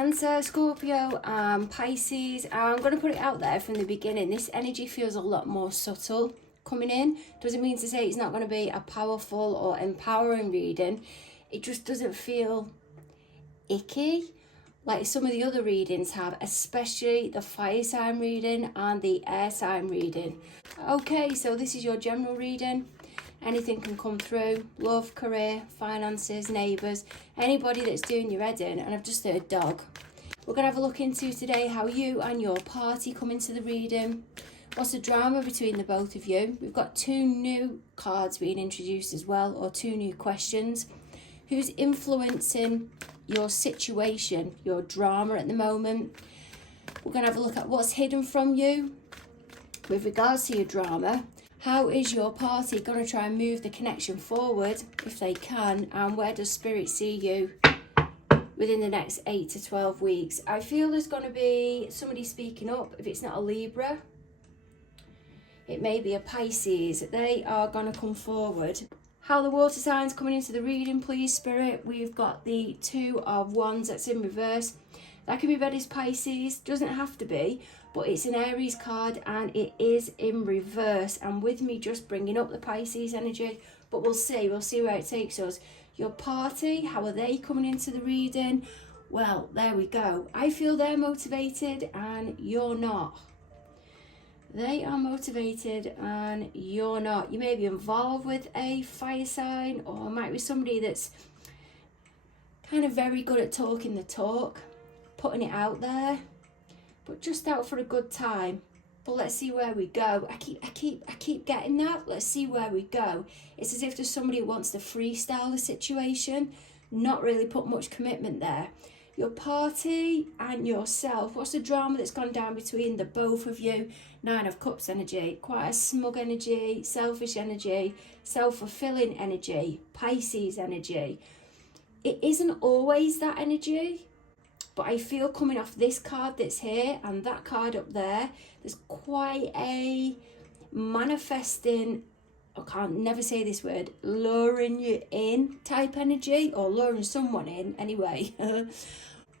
Cancer, Scorpio, Pisces. I'm going to put it out there from the beginning. This energy feels a lot more subtle coming in. Doesn't mean to say it's not going to be a powerful or empowering reading. It just doesn't feel icky like some of the other readings have, especially the fire sign reading and the air sign reading. Okay, so this is your general reading. Anything can come through: love, career, finances, neighbours, anybody that's doing your head in. And I've just heard dog. We're going to have a look into today how you and your party come into the reading. What's the drama between the both of you? We've got 2 new cards being introduced as well, or 2 new questions. Who's influencing your situation, your drama at the moment? We're going to have a look at what's hidden from you with regards to your drama. How is your party going to try and move the connection forward if they can? And where does Spirit see you within the next 8 to 12 weeks? I feel there's going to be somebody speaking up. If it's not a Libra, it may be a Pisces. They are going to come forward. How the water signs coming into the reading, please, Spirit. We've got the 2 of Wands that's in reverse. That can be read as Pisces. Doesn't have to be, but it's an Aries card and it is in reverse. And with me just bringing up the Pisces energy, but we'll see where it takes us. Your party, how are they coming into the reading? Well, there we go. I feel they're motivated and you're not. They are motivated and you're not. You may be involved with a fire sign, or it might be somebody that's kind of very good at talking the talk, putting it out there, but just out for a good time. But let's see where we go. I keep getting that. Let's see where we go. It's as if there's somebody who wants to freestyle the situation, not really put much commitment there. Your party and yourself, what's the drama that's gone down between the both of you? 9 of Cups energy, quite a smug energy, selfish energy, self-fulfilling energy, Pisces energy. It isn't always that energy, but I feel coming off this card that's here and that card up there, there's quite a manifesting, I can't never say this word, luring you in type energy, or luring someone in anyway.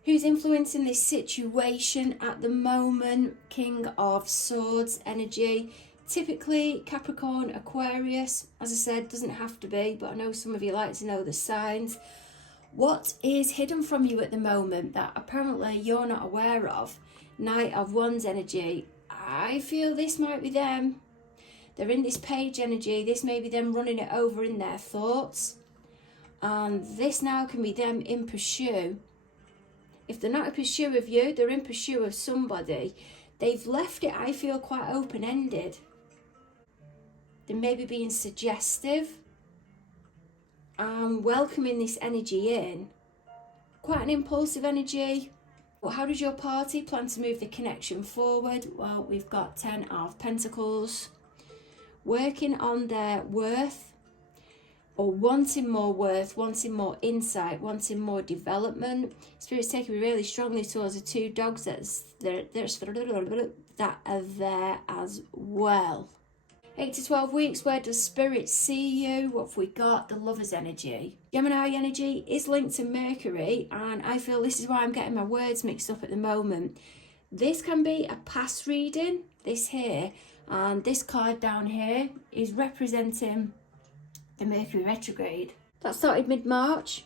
Who's influencing this situation at the moment? King of Swords energy. Typically Capricorn, Aquarius. As I said, doesn't have to be, but I know some of you like to know the signs. What is hidden from you at the moment that apparently you're not aware of? Knight of Wands energy. I feel this might be them. They're in this page energy. This may be them running it over in their thoughts. And this now can be them in pursuit. If they're not in pursuit of you, they're in pursuit of somebody. They've left it, I feel, quite open-ended. They may be being suggestive and welcoming this energy in. Quite an impulsive energy. But how does your party plan to move the connection forward? Well, we've got 10 of Pentacles. Working on their worth, or wanting more worth, wanting more insight, wanting more development. Spirit's taking me really strongly towards the 2 dogs that are there as well. 8 to 12 weeks, where does Spirit see you? What have we got? The Lover's energy. Gemini energy is linked to Mercury, and I feel this is why I'm getting my words mixed up at the moment. This can be a past reading, this here, and this card down here is representing the Mercury retrograde. That started mid-March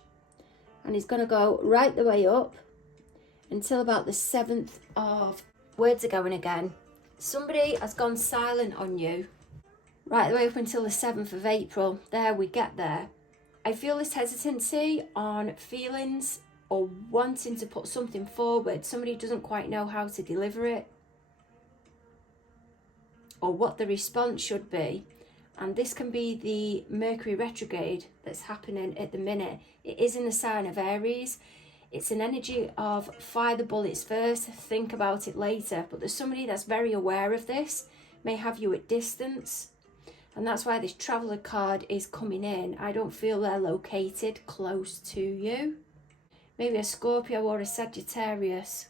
and it's going to go right the way up until about the 7th of... Words are going again. Somebody has gone silent on you right the way up until the 7th of April. There we get there. I feel this hesitancy on feelings or wanting to put something forward. Somebody doesn't quite know how to deliver it or what the response should be. And this can be the Mercury retrograde that's happening at the minute. It is in the sign of Aries. It's an energy of fire the bullets first, think about it later. But there's somebody that's very aware of this, may have you at distance. And that's why this Traveller card is coming in. I don't feel they're located close to you. Maybe a Scorpio or a Sagittarius.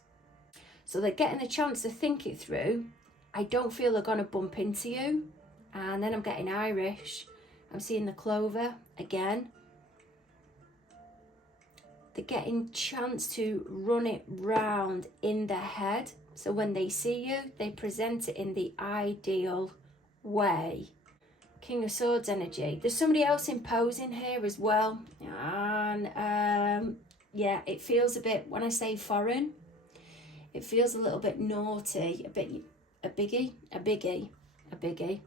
So they're getting a chance to think it through. I don't feel they're going to bump into you. And then I'm getting Irish. I'm seeing the Clover again. they're getting chance to run it round in their head. So when they see you, they present it in the ideal way. King of Swords energy. There's somebody else imposing here as well. And yeah, it feels a bit, when I say foreign, it feels a little bit naughty, a biggie,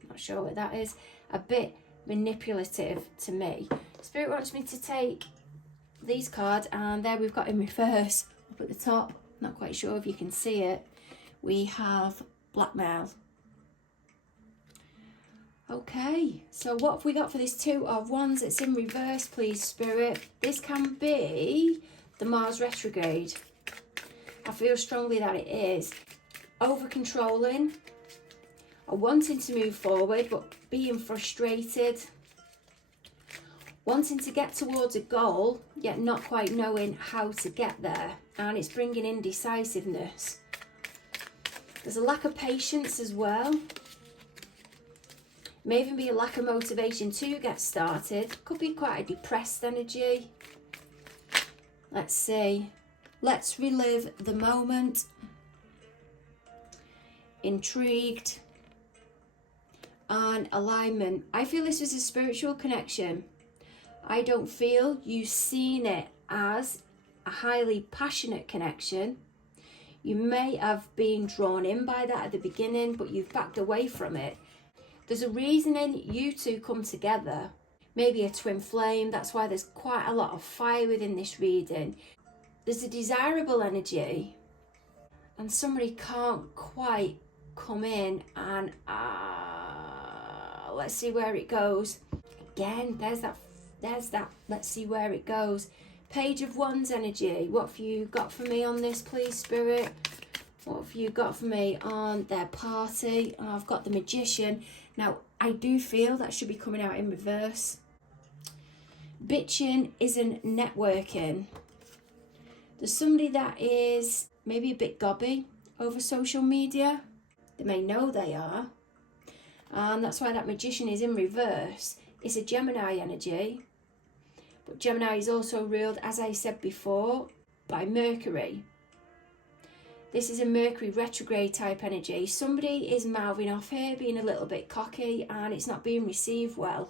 not sure what that is, a bit manipulative to me. Spirit wants me to take these cards, and there we've got in reverse up at the top, not quite sure if you can see it, we have blackmail. Okay, so what have we got for this Two of Wands? It's in reverse, please, Spirit. This can be the Mars retrograde. I feel strongly that it is. Over-controlling, or wanting to move forward, but being frustrated. Wanting to get towards a goal, yet not quite knowing how to get there. And it's bringing indecisiveness. There's a lack of patience as well. May even be a lack of motivation to get started. Could be quite a depressed energy. Let's see. Let's relive the moment. Intrigued. And alignment. I feel this is a spiritual connection. I don't feel you've seen it as a highly passionate connection. You may have been drawn in by that at the beginning, but you've backed away from it. There's a reasoning you two come together. Maybe a twin flame. That's why there's quite a lot of fire within this reading. There's a desirable energy, and somebody can't quite come in and let's see where it goes. Again, there's that, let's see where it goes. Page of Wands energy. What have you got for me on this, please, Spirit? What have you got for me on their party? Oh, I've got the Magician. Now, I do feel that should be coming out in reverse. Bitching isn't networking. There's somebody that is maybe a bit gobby over social media. They may know they are. And that's why that Magician is in reverse. It's a Gemini energy. But Gemini is also ruled, as I said before, by Mercury. This is a Mercury retrograde type energy. Somebody is mouthing off here, being a little bit cocky, and it's not being received well.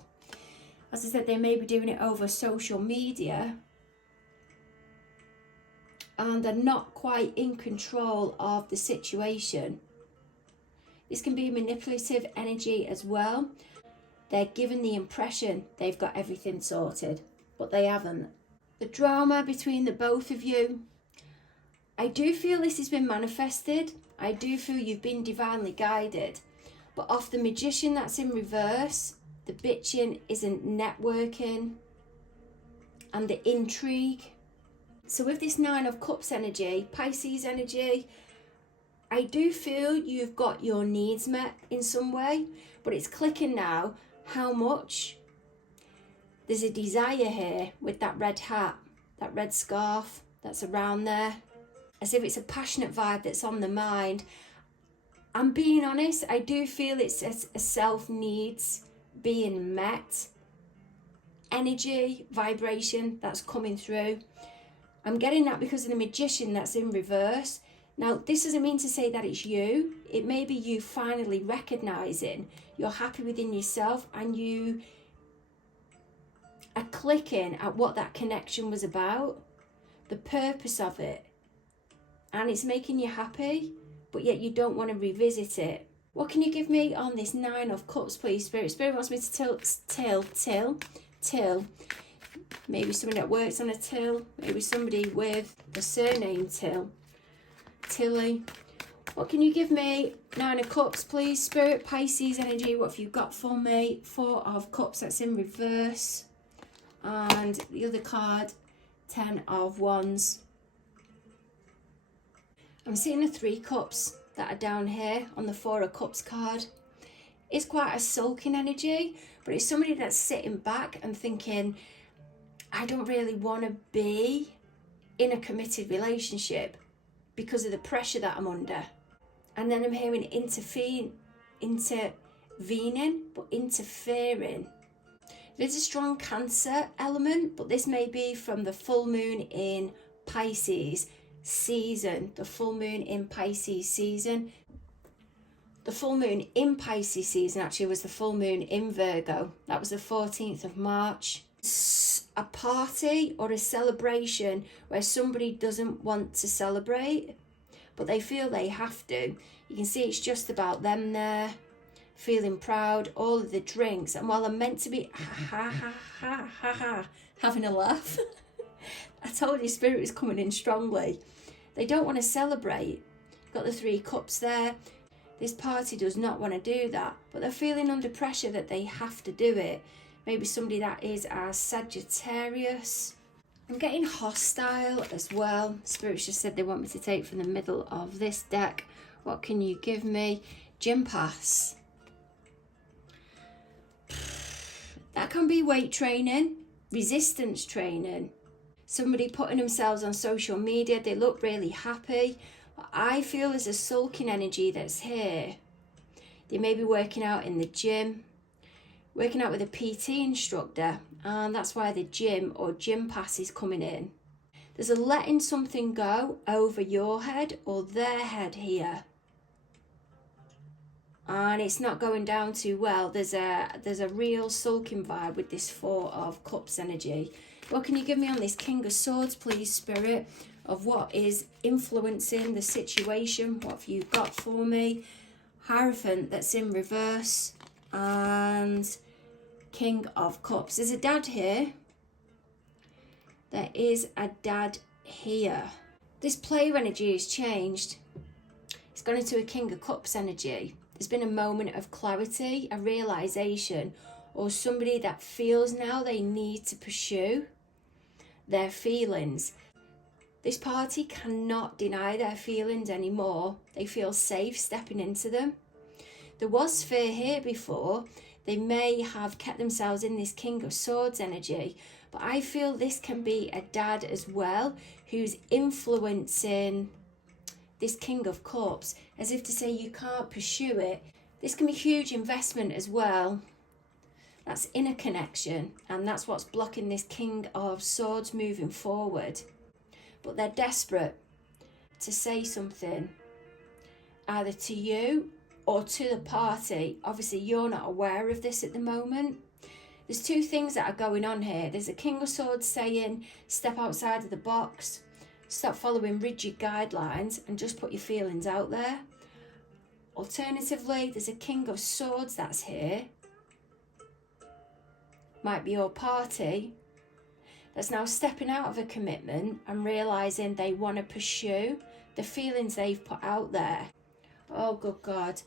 As I said, they may be doing it over social media, and they're not quite in control of the situation. This can be manipulative energy as well. They're given the impression they've got everything sorted, but they haven't. The drama between the both of you, I do feel this has been manifested. I do feel you've been divinely guided. But off the Magician that's in reverse, the bitching isn't networking, and the intrigue. So with this Nine of Cups energy, Pisces energy, I do feel you've got your needs met in some way, but it's clicking now how much. There's a desire here with that red hat, that red scarf that's around there, as if it's a passionate vibe that's on the mind. I'm being honest, I do feel it's a self needs being met. Energy, vibration that's coming through. I'm getting that because of the Magician that's in reverse. Now, this doesn't mean to say that it's you. It may be you finally recognising you're happy within yourself, and you are clicking at what that connection was about, the purpose of it. And it's making you happy, but yet you don't want to revisit it. What can you give me on this Nine of Cups, please, Spirit? Spirit wants me to till. Maybe somebody that works on a till. Maybe somebody with the surname Till. Tilly. What can you give me? Nine of Cups, please, Spirit. Pisces energy, what have you got for me? Four of Cups, that's in reverse. And the other card, Ten of Wands. I'm seeing the Three Cups that are down here on the Four of Cups card. It's quite a sulking energy, but it's somebody that's sitting back and thinking, I don't really want to be in a committed relationship because of the pressure that I'm under. And then I'm hearing intervening, but interfering. There's a strong Cancer element, but this may be from the full moon in Pisces season. The full moon in Pisces season. The full moon in Pisces season actually was the full moon in Virgo. That was the 14th of March. A party or a celebration where somebody doesn't want to celebrate, but they feel they have to. You can see it's just about them there, feeling proud, all of the drinks. And while I'm meant to be having a laugh, I told you Spirit was coming in strongly. They don't want to celebrate. Got the 3 cups there. This party does not want to do that, but they're feeling under pressure that they have to do it. Maybe somebody that is a Sagittarius. I'm getting hostile as well. Spirit's just said they want me to take from the middle of this deck. What can you give me? Gym pass. That can be weight training, resistance training. Somebody putting themselves on social media, they look really happy. I feel there's a sulking energy that's here. They may be working out in the gym, working out with a PT instructor, and that's why the gym or gym pass is coming in. There's a letting something go over your head or their head here. And it's not going down too well. There's a real sulking vibe with this 4 of Cups energy. What can you give me on this King of Swords, please, Spirit, of what is influencing the situation? What have you got for me? Hierophant that's in reverse and King of Cups. There's a dad here. There is a dad here. This player energy has changed. It's gone into a King of Cups energy. There's been a moment of clarity, a realization, or somebody that feels now they need to pursue their feelings. This party cannot deny their feelings anymore. They feel safe stepping into them. There was fear here before. They may have kept themselves in this King of Swords energy, but I feel this can be a dad as well who's influencing this King of Cups, as if to say you can't pursue it. This can be huge investment as well. That's inner connection, and that's what's blocking this King of Swords moving forward. But they're desperate to say something, either to you or to the party. Obviously, you're not aware of this at the moment. There's 2 things that are going on here. There's a King of Swords saying, step outside of the box, stop following rigid guidelines and just put your feelings out there. Alternatively, there's a King of Swords that's here. Might be your party that's now stepping out of a commitment and realising they want to pursue the feelings they've put out there. Oh, good God.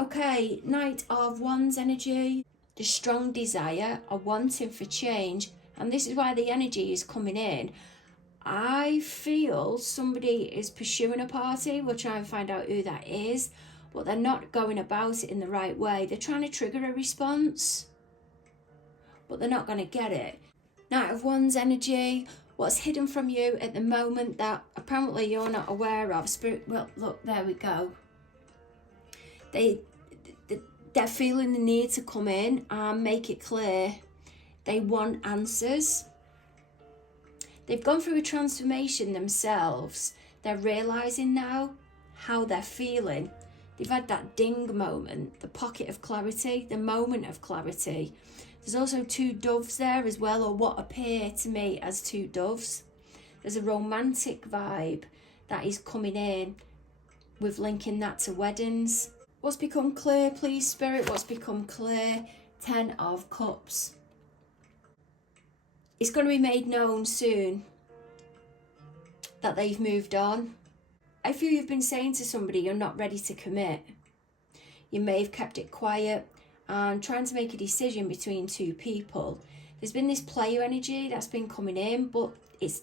Okay, Knight of Wands energy. The strong desire, a wanting for change. And this is why the energy is coming in. I feel somebody is pursuing a party. We'll try and find out who that is. But they're not going about it in the right way. They're trying to trigger a response, but they're not going to get it. Knight of Wands energy. What's hidden from you at the moment that apparently you're not aware of? Spirit, well, look, there we go. They're feeling the need to come in and make it clear. They want answers. They've gone through a transformation themselves. They're realising now how they're feeling. They've had that ding moment, the pocket of clarity, the moment of clarity. There's also 2 doves there as well, or what appear to me as 2 doves. There's a romantic vibe that is coming in with linking that to weddings. What's become clear, please, Spirit? What's become clear? 10 of Cups. It's going to be made known soon that they've moved on. I feel you've been saying to somebody you're not ready to commit. You may have kept it quiet and trying to make a decision between 2 people. There's been this player energy that's been coming in, but it's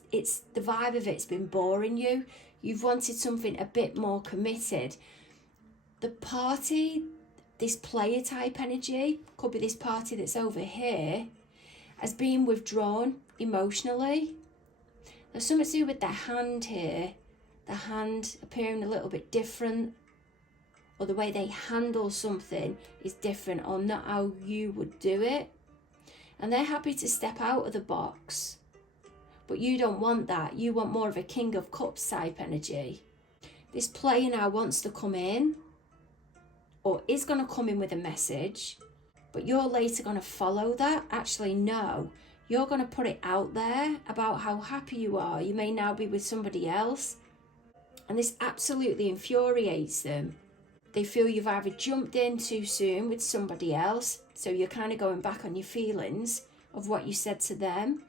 the vibe of it's been boring you. You've wanted something a bit more committed. The party, this player type energy, could be this party that's over here, has been withdrawn emotionally. There's something to do with the hand here. The hand appearing a little bit different, or the way they handle something is different, or not how you would do it. and they're happy to step out of the box. But you don't want that. You want more of a King of Cups type energy. This player now wants to come in, or is going to come in with a message, but you're later going to follow that. Actually, no. You're going to put it out there about how happy you are. You may now be with somebody else. And this absolutely infuriates them. They feel you've either jumped in too soon with somebody else, so you're kind of going back on your feelings of what you said to them,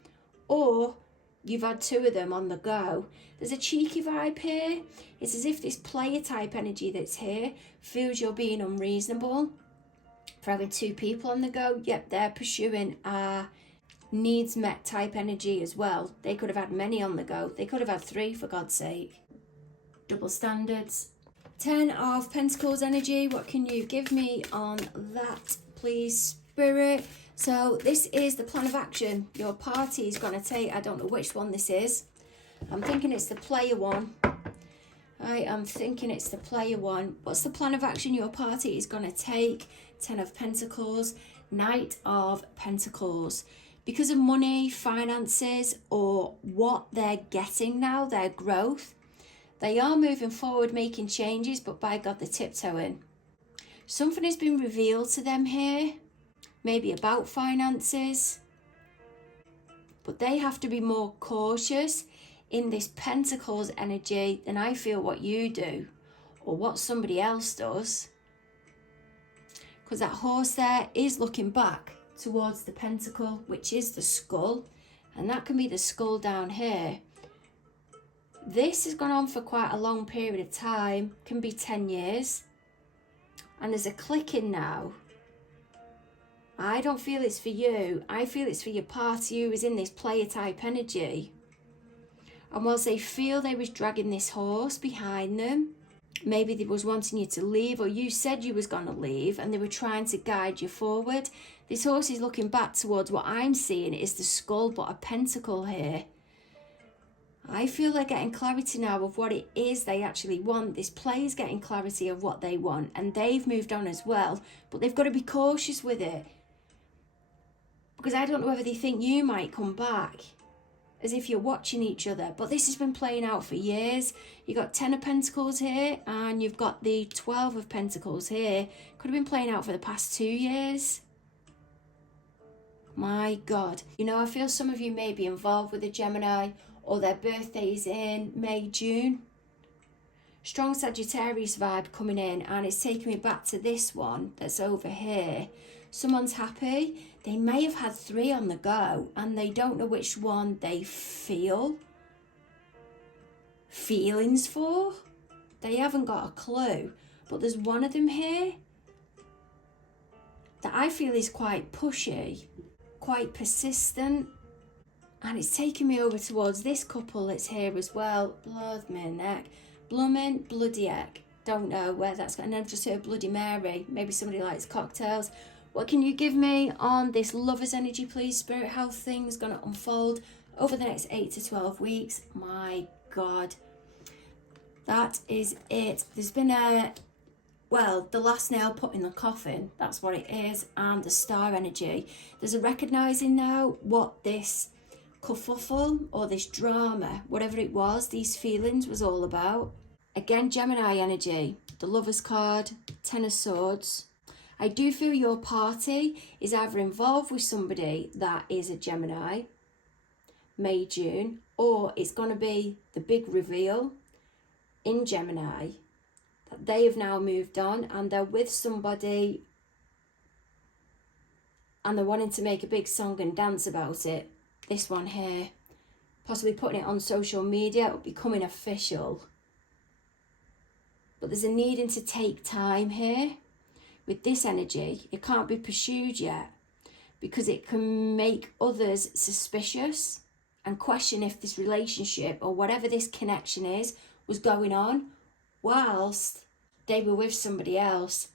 or you've had two of them on the go. There's a cheeky vibe here. It's as if this player type energy that's here feels you're being unreasonable for having two people on the go. Yep, they're pursuing a needs met type energy as well. They could have had many on the go. They could have had three, for God's sake. Double standards. 10 of Pentacles energy. What can you give me on that, please, Spirit? So this is the plan of action your party is going to take. I don't know which one this is. I'm thinking it's the player one. I am thinking it's the player one. What's the plan of action your party is going to take? 10 of Pentacles, Knight of Pentacles. Because of money, finances, or what they're getting now, their growth, they are moving forward, making changes, but by God, they're tiptoeing. Something has been revealed to them here, maybe about finances, but they have to be more cautious in this Pentacles energy than I feel what you do or what somebody else does. Because that horse there is looking back towards the pentacle, which is the skull, and that can be the skull down here. This has gone on for quite a long period of time, can be 10 years, and there's a clicking now. I don't feel it's for you. I feel it's for your party who is in this player type energy. And whilst they feel they was dragging this horse behind them, maybe they was wanting you to leave, or you said you was going to leave and they were trying to guide you forward. This horse is looking back towards what I'm seeing is the skull, but a pentacle here. I feel they're getting clarity now of what it is they actually want. This player's getting clarity of what they want, and they've moved on as well, but they've got to be cautious with it. Because I don't know whether they think you might come back, as if you're watching each other. But this has been playing out for years. You've got 10 of Pentacles here, and you've got the 12 of Pentacles here. Could have been playing out for the past 2 years. My God. You know, I feel some of you may be involved with a Gemini, or their birthday's in May, June. Strong Sagittarius vibe coming in, and it's taking me back to this one that's over here. Someone's happy. They may have had 3 on the go, and they don't know which one they feel feelings for. They haven't got a clue. But there's one of them here that I feel is quite pushy, quite persistent. And it's taking me over towards this couple that's here as well. Blood me neck. Bloomin' bloody heck. Don't know where that's going. And I've just heard Bloody Mary. Maybe somebody likes cocktails. What can you give me on this lover's energy, please, Spirit? How things going to unfold over the next 8 to 12 weeks? My God. That is it. There's been the last nail put in the coffin. That's what it is. And the star energy. There's a recognising now what this kerfuffle or this drama, whatever it was, these feelings was all about. Again, Gemini energy. The Lover's card. 10 of Swords. I do feel your party is either involved with somebody that is a Gemini, May, June, or it's going to be the big reveal in Gemini that they have now moved on and they're with somebody and they're wanting to make a big song and dance about it. This one here, possibly putting it on social media or becoming official. But there's a needing to take time here. With this energy, it can't be pursued yet because it can make others suspicious and question if this relationship or whatever this connection is was going on whilst they were with somebody else.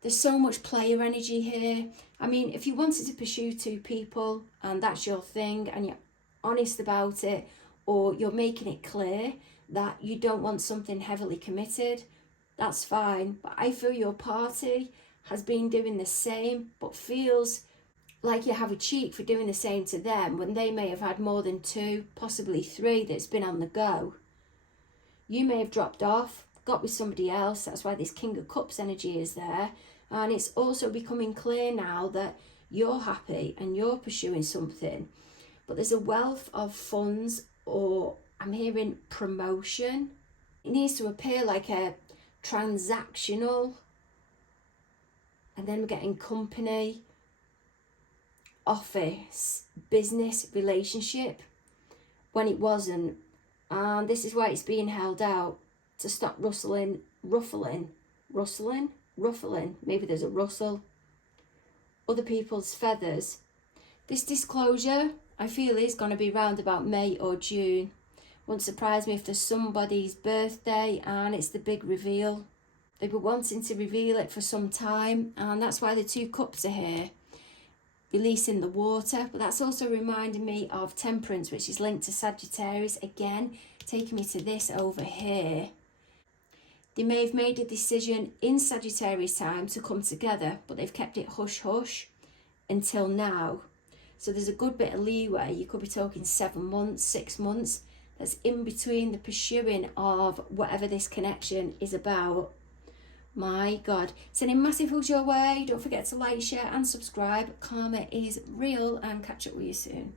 There's so much player energy here. I mean, if you wanted to pursue 2 people and that's your thing and you're honest about it, or you're making it clear that you don't want something heavily committed, that's fine. But I feel your party has been doing the same, but feels like you have a cheek for doing the same to them when they may have had more than 2, possibly 3 that's been on the go. You may have dropped off, got with somebody else. That's why this King of Cups energy is there. And it's also becoming clear now that you're happy and you're pursuing something. But there's a wealth of funds, or I'm hearing promotion. It needs to appear like a transactional. And then we're getting company, office, business, relationship, when it wasn't. And this is why it's being held out, to stop ruffling. Maybe there's a rustle. Other people's feathers. This disclosure, I feel, is going to be round about May or June. Won't surprise me if there's somebody's birthday and it's the big reveal. They've been wanting to reveal it for some time, and that's why the 2 cups are here. Releasing the water, but that's also reminding me of Temperance, which is linked to Sagittarius. Again, taking me to this over here. They may have made a decision in Sagittarius time to come together, but they've kept it hush-hush until now. So there's a good bit of leeway. You could be talking 7 months, 6 months. That's in between the pursuing of whatever this connection is about. My God. Sending massive hugs your way. Don't forget to like, share and subscribe. Karma is real, and catch up with you soon.